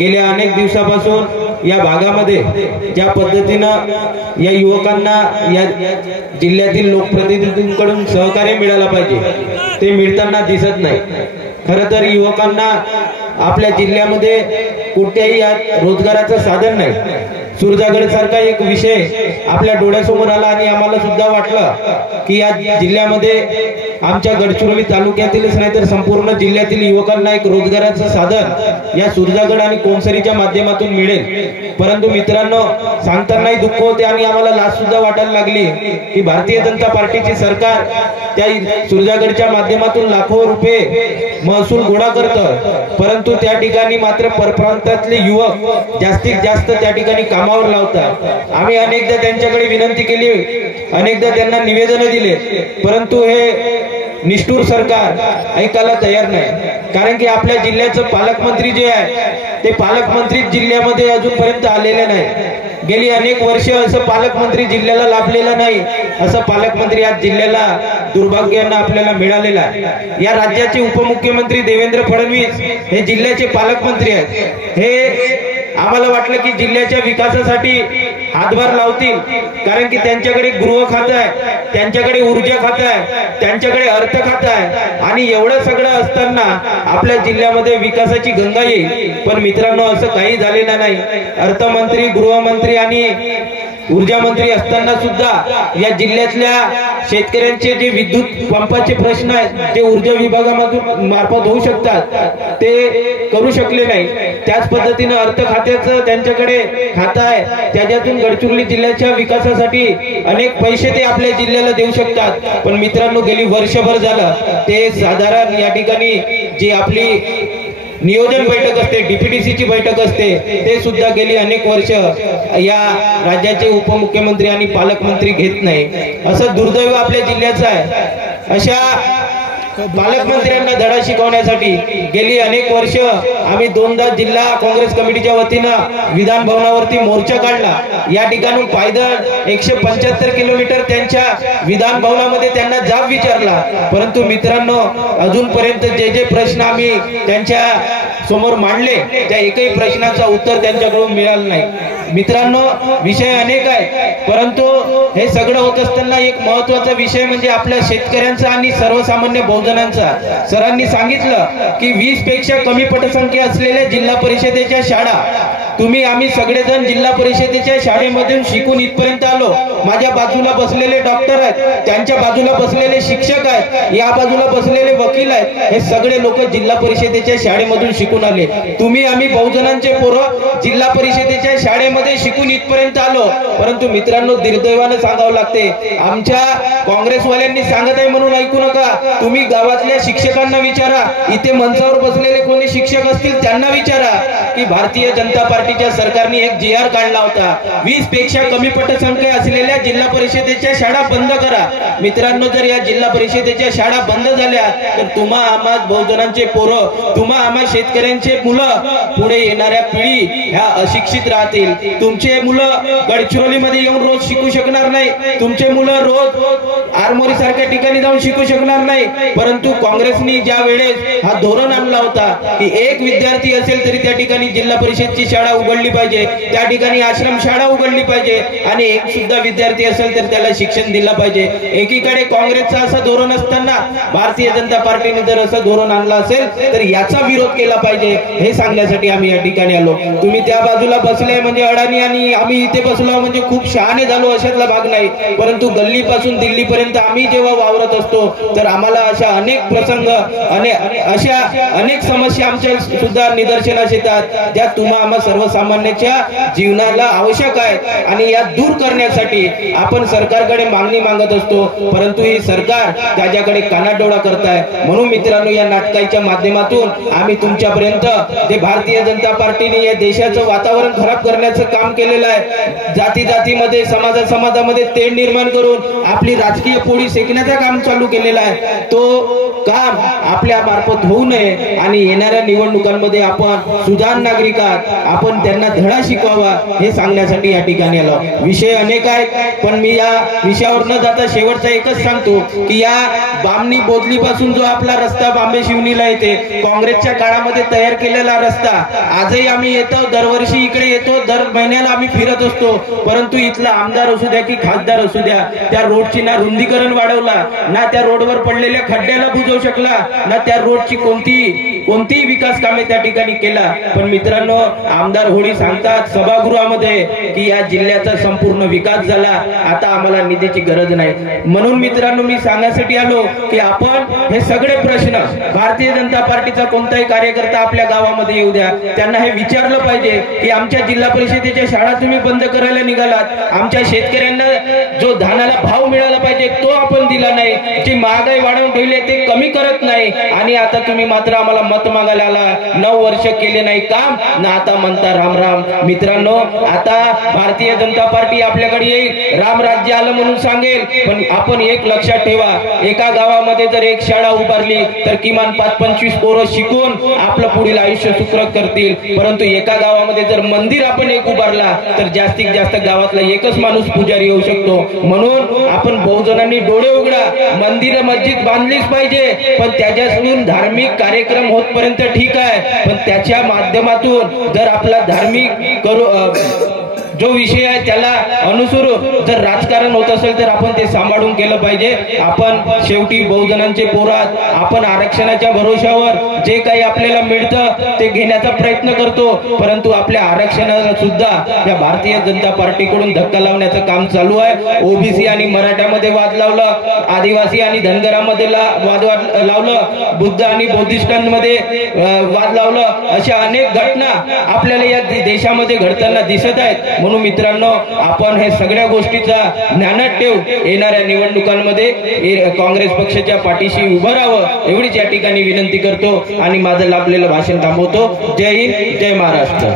गेल्या अनेक दिवसापासून या भागामध्ये ज्या पद्धतीनं या युवकांना या जिल्ह्यातील लोकप्रतिनिधींकडून सहकार्य मिळालं पाहिजे ते मिळताना दिसत नाही। खरं तर युवकांना आपल्या जिल्ह्यामध्ये कुठेही रोजगाराचं साधन नाही। सुरजागड सारखा एक विषय आपल्या डोळ्यासमोर आला आणि आम्हाला सुद्धा वाटलं की या जिल्ह्यामध्ये आमच्या गडचिरोली तालुक्यातीलच नाही तर संपूर्ण जिल्ह्यातील युवकांना एक रोजगाराचं साधन या सुरजागड आणि कोणसरीच्या माध्यमातून मिळेल। परंतु मित्रांनो, सांगतानाही दुःख होते आणि आम्हाला लाज सुद्धा वाटायला लागली की भारतीय जनता पार्टीचे सरकार त्या सुरजागडच्या माध्यमातून लाखो रुपये महसूल गोळा करतं, परंतु त्या ठिकाणी मात्र परप्रांतातले युवक जास्तीत जास्त त्या ठिकाणी कामावर लावतात। आम्ही अनेकदा त्यांच्याकडे विनंती केली, अनेकदा त्यांना निवेदन दिले, परंतु हे निष्ठुर सरकार ऐकायला तयार नाही। कारण की आपल्या जिल्ह्याचं पालकमंत्री जे आहे ते पालकमंत्री जिल्ह्यामध्ये अजूनपर्यंत आलेले नाही। गेली अनेक वर्ष असं पालकमंत्री जिल्ह्याला लाभलेला नाही, असं पालकमंत्री आज जिल्ह्याला दुर्भाग्यानं आपल्याला मिळालेला आहे। या राज्याचे उपमुख्यमंत्री देवेंद्र फडणवीस हे जिल्ह्याचे पालकमंत्री आहेत। हे आम्हाला वाटलं की जिल्ह्याच्या विकासासाठी हातभार लावतील, कारण की त्यांच्याकडे गृह खातं आहे, त्यांच्याकडे ऊर्जा खातं आहे, त्यांच्याकडे अर्थ खातं आहे आणि एवढं सगळं असताना आपल्या जिल्ह्यामध्ये विकासाची गंगा येईल। पण मित्रांनो, असं काही झालेलं नाही। अर्थमंत्री, गृहमंत्री आणि ऊर्जा मंत्री असताना सुद्धा या जिल्ह्यातल्या शेतकऱ्यांचे जे विद्युत पंपाचे प्रश्न आहेत जे ऊर्जा विभागामधून मार्फत होऊ शकतात ते करू शकले नाही। त्याच पद्धतीने अर्थ खात्याचं त्यांच्याकडे खातं आहे, त्याच्यातून गडचिरोली जिल्ह्याच्या विकासासाठी अनेक पैसे ते आपल्या जिल्ह्याला देऊ शकतात। पण मित्रांनो, गेली वर्षभर झालं ते साधारण या ठिकाणी जी आपली नियोजन बैठक असते, डीपीडीसीची बैठक असते, ते सुद्धा गेली अनेक वर्ष या राज्याचे उपमुख्यमंत्री आणि पालकमंत्री घेत नाही। असं दुर्दैव आपल्या जिल्ह्याचं आहे। अशा पालकमंत्र्यांना धडा शिकवण्यासाठी गेली अनेक वर्ष आम्ही दोनदा जिल्हा काँग्रेस कमिटीच्या वतीनं विधान भवनावरती मोर्चा काढला। या ठिकाणी पायदळ 175 किलोमीटर त्यांच्या विधान भवनामध्ये त्यांना जाब विचारला, परंतु मित्रांनो, अजूनपर्यंत जे जे प्रश्न आम्ही त्यांच्या समोर मांडले त्या एकही प्रश्नाचं उत्तर त्यांच्याकडून मिळालं नाही। मित्रांनो, विषय अनेक आहेत, परंतु हे सगळं होत असताना एक महत्त्वाचा विषय म्हणजे आपल्या शेतकऱ्यांचा आणि सर्वसामान्य बहुजनांचा। सरांनी सांगितलं की 20 पेक्षा कमी पटसंख्या असलेल्या जिल्हा परिषदेच्या शाळा, तुम्ही आम्ही सगळेजण जिल्हा परिषदेच्या शाळेमधून शिकून इथपर्यंत आलो। माझ्या बाजूला बसलेले डॉक्टर आहेत, त्यांच्या बाजूला बसलेले शिक्षक आहेत, या बाजूला बसलेले वकील आहेत, हे सगळे लोक जिल्हा परिषदेच्या शाळेमधून शिकून आले। तुम्ही आम्ही बहुजनांचे पोरं जिल्हा परिषदेच्या शाळेमध्ये शिकून इथपर्यंत आलो, परंतु मित्रांनो, दुर्दैवानं सांगावं लागते, आमच्या काँग्रेसवाल्यांनी सांगत आहे म्हणून ऐकू नका। तुम्ही गावातल्या शिक्षकांना विचारा, इथे मंचावर बसलेले कोणी शिक्षक असतील त्यांना विचारा की भारतीय जनता पार्टीच्या सरकारने एक GR काढला होता, 20 पेक्षा कमी पटसंख्या असलेल्या जिल्हा परिषदेच्या शाळा बंद करा। मित्रांनो, जर या जिल्हा परिषदेच्या शाळा बंद झाल्या तर तुम्हा आम्हा बहुजनांचे पोरं, तुम्हा आम्हा शेतकऱ्यांचे मुलं, पुढे येणाऱ्या पिढी ह्या अशिक्षित राहतील। तुमचे मुलं गडचिरोलीमध्ये येऊन रोज शिकू शकणार नाही, तुमचे मुलं रोज आरमोरी सारख्या ठिकाणी जाऊन शिकू शकणार नाही। परंतु काँग्रेसनी ज्या वेळेस हा धोरण आणला होता की एक विद्यार्थी असेल तरी त्या ठिकाणी जिल्हा परिषदची शाळा उघडली पाहिजे, त्या ठिकाणी आश्रम शाळा उघडली पाहिजे आणि एक सुद्धा विद्यार्थी असेल तर त्याला शिक्षण दिलं पाहिजे। एकीकडे काँग्रेसचं असं धोरण असताना भारतीय जनता पार्टीने जर असं धोरण आणलं असेल तर याचा विरोध केला पाहिजे, हे सांगण्यासाठी आम्ही या ठिकाणी आलो। तुम्ही त्या बाजूला बसले म्हणजे अडाणी आणि आम्ही इथे बसलो म्हणजे खूप शहाणे झालो अशातला भाग नाही, परंतु गल्लीपासून दिल्लीपर्यंत आम्ही जेव्हा वावरत असतो तर आम्हाला अशा अनेक प्रसंग अशा अनेक समस्या आमच्या सुद्धा निदर्शनास येतात, ज्या तुम्हा आम्हा सर्वसामान्यांच्या जीवनाला आवश्यक आहे आणि या दूर करण्यासाठी आपण सरकारकडे मागणी मागत असतो, परंतु ही सरकार त्याच्याकडे कानाडोळा करताय। म्हणून मित्रांनो, या नाटकाच्या माध्यमातून आम्ही तुमच्यापर्यंत जे भारतीय जनता पार्टीने या देशाचं वातावरण खराब करण्याचं काम केलेलं आहे, जाती जातीमध्ये समाजामध्ये तेढ निर्माण करून आपली राजकीय राजकीय पोळी शेकण्याचं काम चालू केलेलं आहे, तो काम आपल्या मार्फत होऊ नये आणि येणाऱ्या निवडणुकांमध्ये आपण सुजाण नागरिक आहात, आपण त्यांना धडा शिकवावा हे सांगण्यासाठी या ठिकाणी आलो. विषय अनेक आहेत, पण मी या विषयावर न जाता शेवटचा एकच सांगतो की या बामणी बोदली पासून जो आपला रस्ता बांबे शिवणीला येते, काँग्रेसच्या काळामध्ये तयार केलेला रस्ता, आजही आम्ही येतो, दरवर्षी इकडे येतो, दर महिन्याला आम्ही फिरत असतो, परंतु इथला आमदार असू द्या की खासदार असू द्या, त्या रोडची ना रुंदीकरण वाढवला, ना त्या रोडवर पडलेल्या खड्ड्याला बुजवू शकला, ना त्या रोडची कोणतीही विकास कामे त्या ठिकाणी केला. पण मित्रांनो, आमदार होळी सांगतात सभागृहामध्ये की या जिल्ह्याचा संपूर्ण विकास झाला, आता आम्हाला निधीची गरज नाही. म्हणून मित्रांनो, मी सांगण्यासाठी आलो की आपण हे सगळे प्रश्न, भारतीय जनता पार्टीचा कोणताही कार्यकर्ता आपल्या गावामध्ये येऊ द्या, त्यांना हे विचारलं पाहिजे की आमच्या जिल्हा परिषदेच्या शाळा तुम्ही बंद करायला निघालात, आमच्या शेतकऱ्यांना जो धानाला भाव मिळाला पाहिजे तो आपण दिला नाही, जी महागाई वाढवून ठेवली ते कमी करत नाही, आणि आता तुम्ही मात्र आम्हाला मत मागायला आला, 9 वर्ष केले नाही काम ना आता म्हणता राम राम. मित्रांनो, आता भारतीय जनता पार्टी आपल्याकडे येईल, राम राज्य आलं म्हणून सांगेल, पण आपण एक लक्षात ठेवा, एका गावामध्ये जर एक शाळा उभारली तर किमान 5-25 पोरं शिकून आपलं पुढील आयुष्य सुखकर करतील, परंतु एका गावामध्ये जर मंदिर आपण एक उभारला तर जास्तीत जास्त गावातला एकच माणूस पुजारी होऊ शकतो. म्हणून आपण बहुजनांनी डोळे उघडा, मंदिर मस्जिद बांधलीच पाहिजे, पण त्याच्यातून धार्मिक कार्यक्रम होतपर्यंत ठीक आहे, पण त्याच्या माध्यमातून जर आपला धार्मिक जो विषय आहे त्याला अनुसरून जर राजकारण होत असेल तर आपण ते सांभाळून केलं पाहिजे. आपण शेवटी बहुजनांचे पोरात, आपण आरक्षणाच्या भरोशावर जे काही आपल्याला मिळतं ते घेण्याचा प्रयत्न करतो, परंतु आपल्या आरक्षणाला सुद्धा या भारतीय जनता पार्टीकडून धक्का लावण्याचं काम चालू आहे. ओबीसी आणि मराठ्यामध्ये वाद लावलं, आदिवासी आणि धनगरामध्ये वाद लावलं, बुद्ध आणि बौद्धिस्टांमध्ये वाद लावलं, अशा अनेक घटना आपल्याला या देशामध्ये घडताना दिसत आहेत. म्हणून मित्रांनो, आपण हे सगळ्या गोष्टीचा ज्ञानात ठेवून येणाऱ्या निवडणुकांमध्ये काँग्रेस पक्षाच्या पाठीशी उभं राहावं एवढीच या ठिकाणी विनंती करतो आणि माझं लाभलेलं भाषण थांबवतो. जय हिंद, जय महाराष्ट्र.